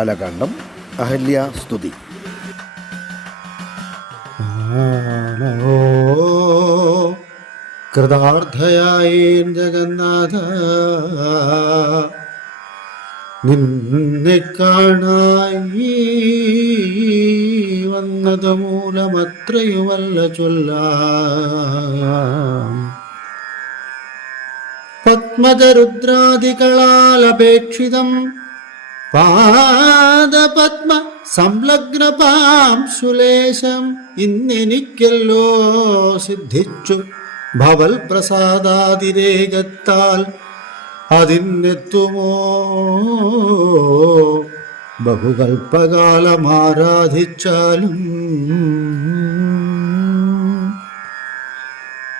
ബാലകാന്ഡം അഹല്യ സ്തുതി. ജഗന്നാഥ. നിന്നെ കാണായി വന്നത് മൂലമത്രയുമല്ല ചൊല്ല. പത്മജരുദ്രാദികളാൽ അപേക്ഷിതം പാദപത്മ സംലഗ്ന സുലേശം ഇന്നെനിക്കല്ലോ സിദ്ധിച്ചു. ഭവൽ പ്രസാദാതിരേകത്താൽ ബഹുകൽപ്പകാലം ആരാധിച്ചാലും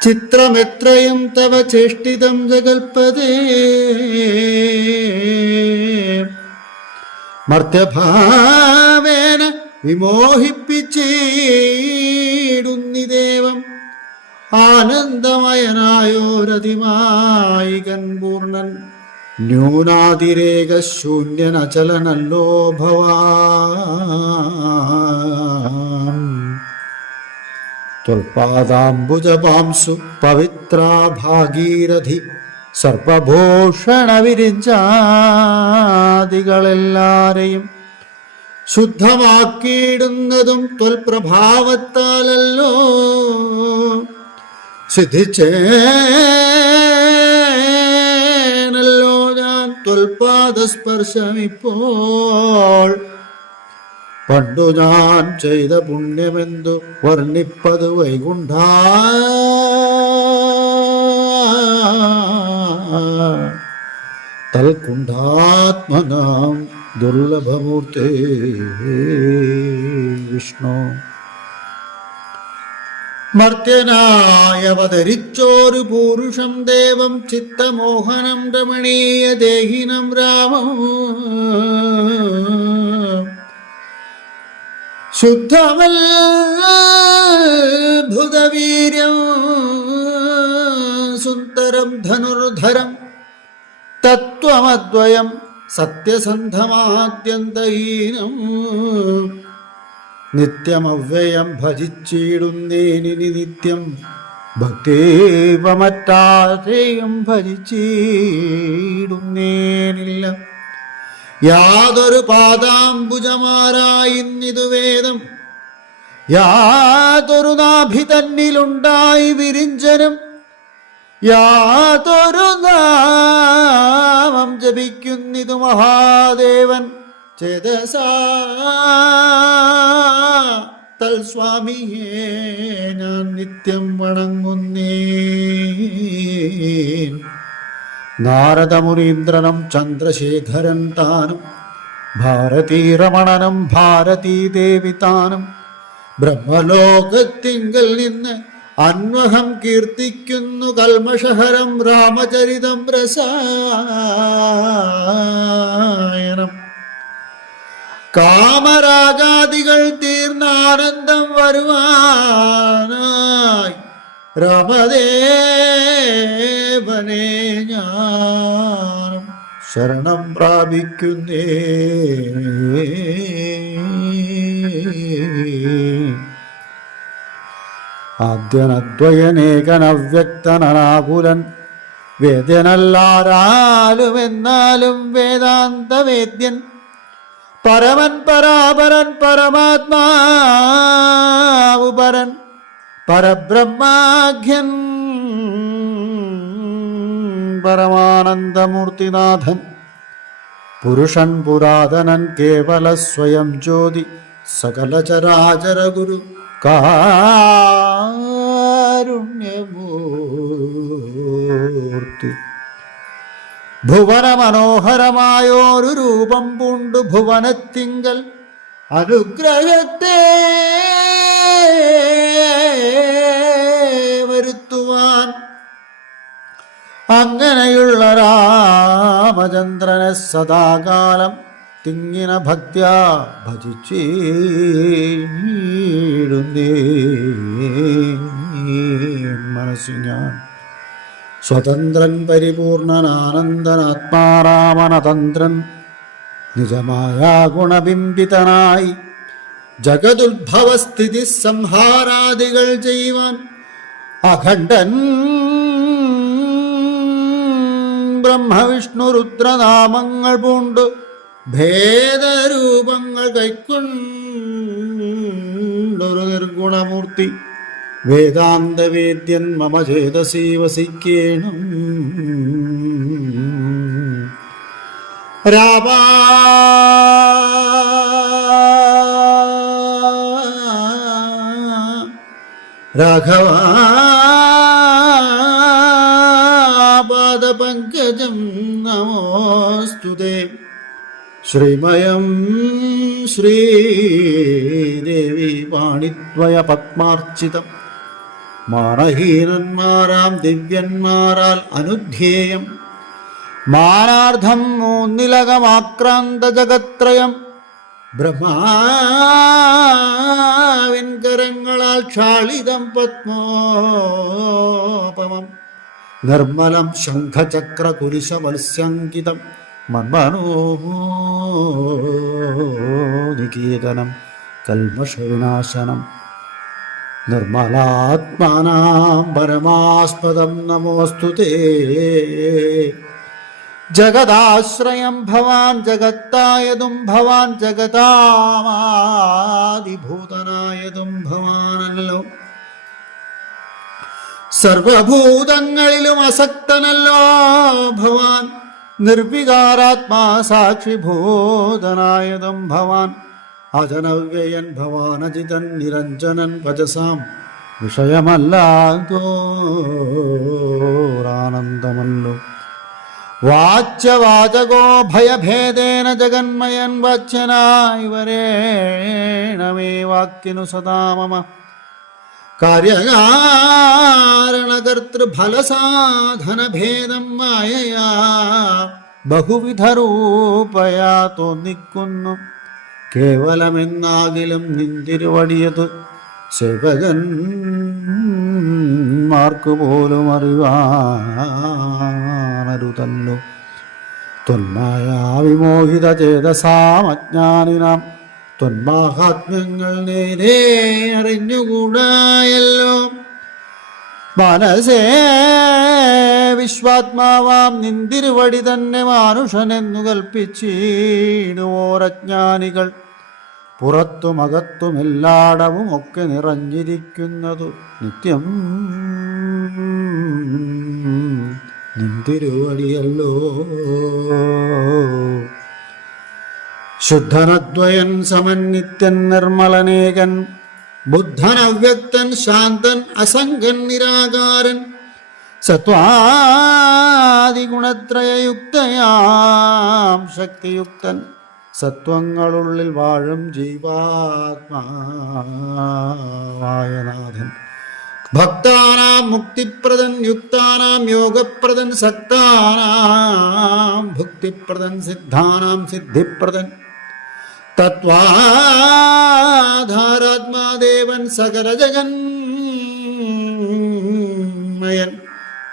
ചിത്രമെത്രയും തവ ചേഷ്ടിതം ജഗൽപദേ മർത്യഭാവേന വിമോഹിപ്പിച്ചിടുന്നിദേവം ആനന്ദമയനായോരതിമായികൻ പൂർണൻ. ന്യൂനാതിരേക ശൂന്യനചലനല്ലോ ഭവാൻ. ത്വൽപാദാംബുജപാംസു പവിത്രാ ഭാഗീരഥി സർപ്പഭൂഷണ വിരിഞ്ചാദികളെല്ലാരെയും ശുദ്ധമാക്കിയിടുന്നതും ത്വൽപ്രഭാവത്താലല്ലോ. സിദ്ധിച്ചേനല്ലോ ഞാൻ ത്വൽപാദസ്പർശമിപ്പോൾ. പണ്ടു ഞാൻ ചെയ്ത പുണ്യമെന്തു വർണിപ്പത് വൈകുണ്ഠ തൽകുണ്ഠാത്മനാം ദുർലഭമൂർത്തേ വിഷ്ണു. മർത്യനായവതരിച്ചോരു പൂരുഷം ദേവം ചിത്തമോഹനം രമണീയ ദേഹിനം രാമം. ശുദ്ധമത്ഭുതവീര്യം സുന്ദരം ധനുർധരം തത്വമദ്വയം സത്യസന്ധമാദ്യന്തഹീനം നിത്യമവ്യയം ഭജിച്ചിടുന്നേനിനി നിത്യം. ഭക്തേവമറ്റാശ്രയം ഭജിച്ചിടുന്നേനില്ല. യാതൊരു പാദാംബുജമാരായിന്നിതു വേദം. യാതൊരു നാഭി തന്നിലുണ്ടായി വിരിഞ്ചനം. യാതൊരു നാമം ജപിക്കുന്നിതു മഹാദേവൻ. ചേതസാ ഞാൻ നിത്യം വണങ്ങുന്നേ നാരദമുരീന്ദ്രനം ചന്ദ്രശേഖരൻ താനും ഭാരതീരമണനം ഭാരതീദേവി താനും ബ്രഹ്മലോകത്തിങ്കൽ നിന്ന് അന്വഹം കീർത്തിക്കുന്നു കൽമഷഹരം രാമചരിതം രസായനം. കാമരാഗാദികൾ തീർന്നാനന്ദം വരുവാനായി രാമദേവനെ ഞാൻ ശരണം പ്രാപിക്കുന്നേ. ആദ്യനദ്വയനേകനവ്യക്തനാകുലൻ വേദ്യനല്ലാരാലും എന്നാലും വേദാന്ത വേദ്യൻ പരമൻ പരാപരൻ പരമാത്മാരൻ പരബ്രഹ്മാഖ്യൻ പരമാനന്ദമൂർത്തിനാഥൻ. പുരുഷൻ പുരാതനൻ കേവല സ്വയം ജ്യോതി സകലചരാചര ഗുരു കാരുണ്യമൂർത്തി ഭുവന മനോഹരമായോരു രൂപം പൂണ്ട് ഭുവനത്തിങ്കൽ അനുഗ്രഹത്തെ വരുത്തുവാൻ. അങ്ങനെയുള്ള രാമചന്ദ്രനെ സദാകാലം തിങ്ങിന ഭക്ത്യ ഭജിച്ചേ മനസ്സു ഞാൻ സ്വതന്ത്രൻ പരിപൂർണനാനന്ദനാത്മാരാമനതന്ത്രൻ. നിജമായ ഗുണബിംബിതനായി ജഗതുദ്ഭവസ്ഥിതി സംഹാരാദികൾ ചെയ്യുവാൻ അഖണ്ഡൻ ബ്രഹ്മവിഷ്ണു രുദ്രനാമങ്ങൾ പൂണ്ട് ഭേദരൂപങ്ങൾ കൈക്കൊണ്ടൊരു നിർഗുണമൂർത്തി. വേദാന്തവേദ്യൻ മമ ചേതസി വസിക്കേണം. രാവാ രാഘവ പാദപങ്കജം നമോസ്തുതേ ശ്രീമയം ശ്രീദേവി വാണിദ്വയ പത്മാർച്ചിതം. മാനഹീനന്മാരാം ദിവ്യന്മാരാൽ അനുധ്യേയം. മാനാർത്ഥം മൂന്നിലകമാക്രാന്ത ജഗത്രയം ബ്രഹ്മാവിൻകരങ്ങളാൽ ക്ഷാളിതം പത്മോപമം. നിർമ്മലം ശംഖചക്ര കുരിശ മത്സ്യങ്കിതം മന്മനോ നികേതനം. കൽമഷവിനാശനം. നിർമ്മലാത്മാനാം പരമാസ്പദം നമോസ്തു ജഗദാശ്രയം ഭവാൻ ജഗത്തായതും ഭവാൻ ജഗതാമാതിഭൂതനായതും ഭവാനല്ലോ. സർവഭൂതങ്ങളിലും അസക്തനല്ലോ ഭവാൻ. നിർവികാരാത്മാ സാക്ഷിഭൂതനായതും ഭവാൻ. അജനവ്യയൻ ഭവാനജിതൻ നിരഞ്ജനൻ ഭജസാം. വിഷയമല്ലാതോരാനന്ദമല്ലോ വാച്യവാചകോ ഭയഭേദേന ജഗന്മയൻ വാച്യനായി വരേണമേ വാക്കിനു സദാ മമ. കാര്യകാരണകർത്തൃഫലസാധനഭേദം മായയാ. ബഹുവിധ രൂപയാ തോന്നിക്കുന്നു. കേവലമെന്നാകിലും നിന്തിരുവടിയത് സേവകന്മാർക്ക് പോലും അറിവാനരുതല്ലോ തൊന്മായ വിമോഹിത ചേതസാമജ്ഞാനിനാം തൊന്മാഹാത്മ്യങ്ങൾ നേരെ അറിഞ്ഞുകൂടായല്ലോ. മനസ്സേ വിശ്വാത്മാവാം നിന്തിരുവടി തന്നെ മാനുഷനെന്നു കൽപ്പിച്ചിടുവോരജ്ഞാനികൾ പുറത്തും അകത്തും എല്ലാടവും ഒക്കെ നിറഞ്ഞിരിക്കുന്നതു നിത്യം നിന്തിരുവടിയല്ലോ. ശുദ്ധനദ്വയൻ സമന്നിത്യൻ നിർമ്മലനേകൻ ബുദ്ധൻ അവ്യക്തൻ ശാന്തൻ അസംഗൻ നിരാകാരൻ സത്വാദിഗുണത്രയയുക്തയാം ശക്തിയുക്തൻ സത്വങ്ങളുള്ളിൽ വാഴും ജീവാത്മാവായ നാഥൻ ഭക്താനാം മുക്തിപ്രദൻ യുക്താനാം യോഗപ്രദൻ സക്താനാം ഭുക്തിപ്രദൻ സിദ്ധാനാം സിദ്ധിപ്രദൻ. തത്വാധാരാത്മാദേവൻ സകല ജഗന്മയൻ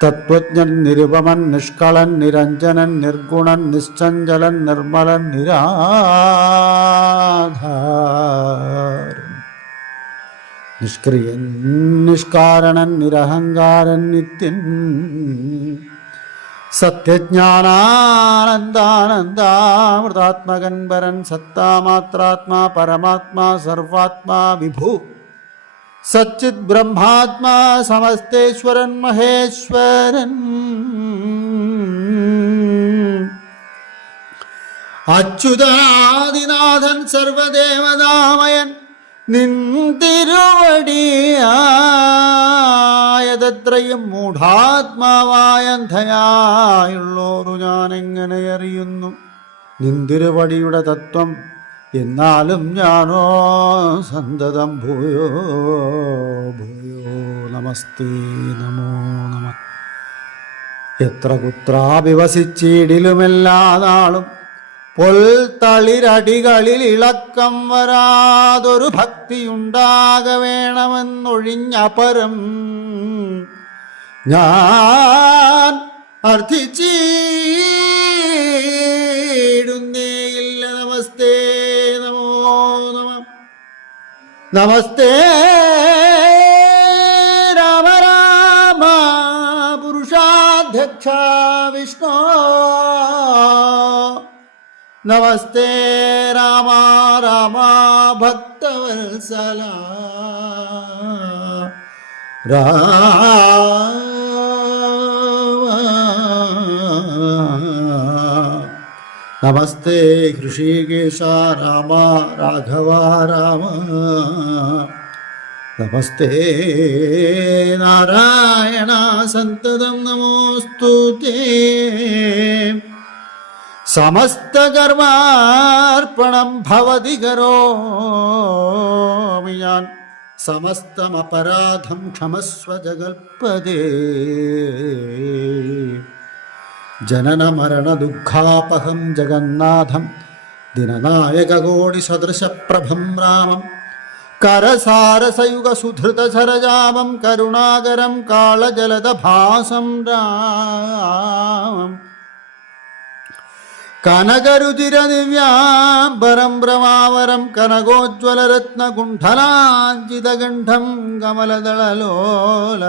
തത്വജ്ഞൻ നിരുപമൻ നിഷ്കളൻ നിരഞ്ജനൻ നിർഗുണൻ നിശ്ചഞ്ചലൻ നിർമ്മലൻ നിരാധാരൻ. നിഷ്ക്രിയൻ നിഷ്കാരണൻ നിരഹങ്കാരൻ നിത്യൻ. സത്യജ്ഞാനാനന്ദാനന്ദാമൃതാത്മകൻ പരൻ സത്താമാത്രാത്മാ പരമാത്മാ സർവാത്മാ വിഭു. സച്ചിത് ബ്രഹ്മാത്മാ സമസ്തേശ്വരൻ മഹേശ്വരൻ. അച്യുതാദിനാഥൻ സർവദേവതാമയൻ നിന്തിരുവടിയായതത്രയും മൂഢാത്മാവായ അന്ധയായുള്ളോരു ഞാൻ എങ്ങനെ അറിയുന്നു നിന്തിരുവടിയുടെ തത്വം എന്നാലും ഞാനോ സന്തതം ഭൂയോ ഭൂയോ നമസ്തേ നമോ നമ. എത്ര കുത്രാഭിവസിച്ചിടിലുമെല്ലാ നാളും പൊൽത്തളിരടികളിൽ ഇളക്കം വരാതൊരു ഭക്തിയുണ്ടാക വേണമെന്നൊഴിഞ്ഞപരം ഞാൻ അർത്ഥിച്ചിടുന്നേയില്ല നമസ്തേ രാമ രാമ പുരുഷാധ്യക്ഷ വിഷ്ണു നമസ്തേ രാമ രാമ ഭക്തവത്സല രാമ നമസ്തേ ഹൃഷീകേശ രാമ രാഘവ രാമ. നമസ്തേ നാരായണ സന്തതം നമോസ്തു സമസ്തകർമാർപ്പണം ഭവതി കരോമി ഞാൻ. സമസ്തമപരാധം ക്ഷമസ്വ ജഗൽപദേ ജനന മരണ ദുഃഖാപഹം ജഗന്നാഥം ദിനനായകകോടി സദൃശപ്രഭം രാമം കരസാരസയുഗ സുധൃത സരജാമം കരുണാകരം കാളജലദഭാസം രാമം. കനകരുചിരദിവ്യാംബരം ഭ്രമാവരം കനകോജ്വലരത്നകുണ്ഠലാഞ്ചിതകണ്ഠം കമലദളലോല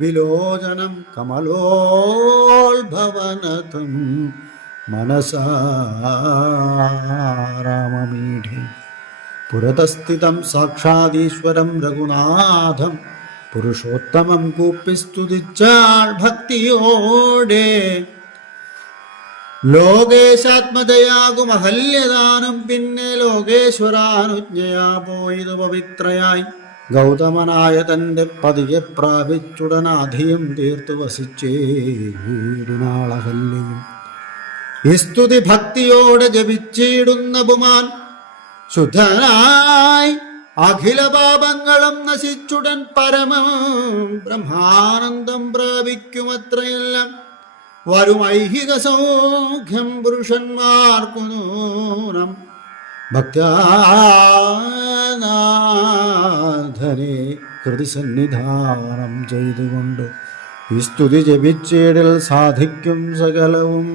വിലോചനം കമലോത്ഭവനതം മനസാരാമമീഠി. പുരതസ്ഥിതം സാക്ഷാദീശ്വരം രഘുനാഥം പുരുഷോത്തമം കൂപ്പിസ്തുതിച്ചാൾ ഭക്തിയോടെ. ലോകേശാത്മതയാകും അഹല്യദാനം പിന്നെ ലോകേശ്വരാനുജ്ഞയാ പോയിതു പവിത്രയായി. ഗൗതമനായ തന്റെ പതിയെ പ്രാപിച്ചുടനാധിയും തീർത്തു വസിച്ചേടിനാളഹല്യയും ഈ ഭക്തിയോടെ ജപിച്ചിടുന്ന പുമാൻ ശുദ്ധനായി അഖില പാപങ്ങളും നശിച്ചുടൻ പരമം ബ്രഹ്മാനന്ദം പ്രാപിക്കുമത്രയെല്ലാം വരും ഐഹിക സൗഖ്യം പുരുഷന്മാർക്കു നൂനം. ഭക്താനാഥനെ കൃതിസന്നിധാനം ചെയ്തുകൊണ്ട് ഈ സ്തുതി ജപിച്ചേടിൽ സാധിക്കും സകലവും.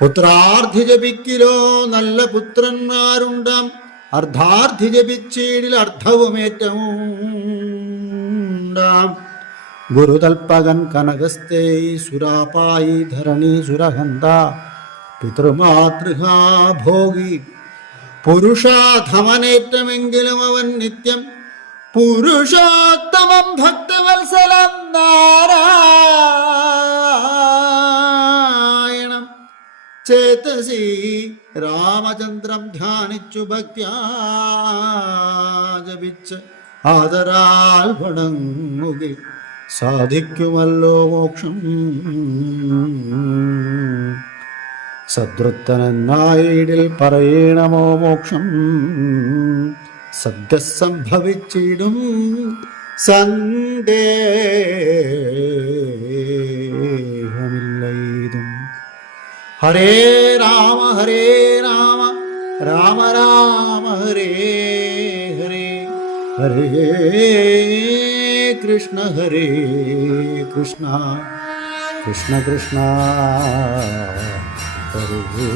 പുത്രാർത്ഥി ജപിക്കിലോ നല്ല പുത്രന്മാരുണ്ടാം. അർദ്ധാർത്ഥി ജപിച്ചീടിൽ അർത്ഥവുമേറ്റവും ഉണ്ടാം ഗുരുതൽപകൻ കനകസ്തേ സുരാപായി ധരണി സുരഹന്ത പിതൃമാതൃഹാ ഭോഗി പുരുഷാധമനേറ്റമെങ്കിലും അവൻ നിത്യം പുരുഷോത്തമം ഭക്തവത്സലം നാരായണം. ചേതസി രാമചന്ദ്രം ധ്യാനിച്ചു ജപിച്ച് ആദരാൽ പണങ്ങുകിൽ സാധിക്കുമല്ലോ മോക്ഷം. സദ്വൃത്തനെന്നായിടിൽ പറയണമോ മോക്ഷം? സദ്യ സംഭവിച്ചിടും സന്ദേഹമില്ലയിതും. ഹരേ രാമ ഹരേ രാമ രാമ രാമ ഹരേ ഹരേ ഹരേ കൃഷ്ണ ഹരേ കൃഷ്ണ കൃഷ്ണ കൃഷ്ണ. করবে।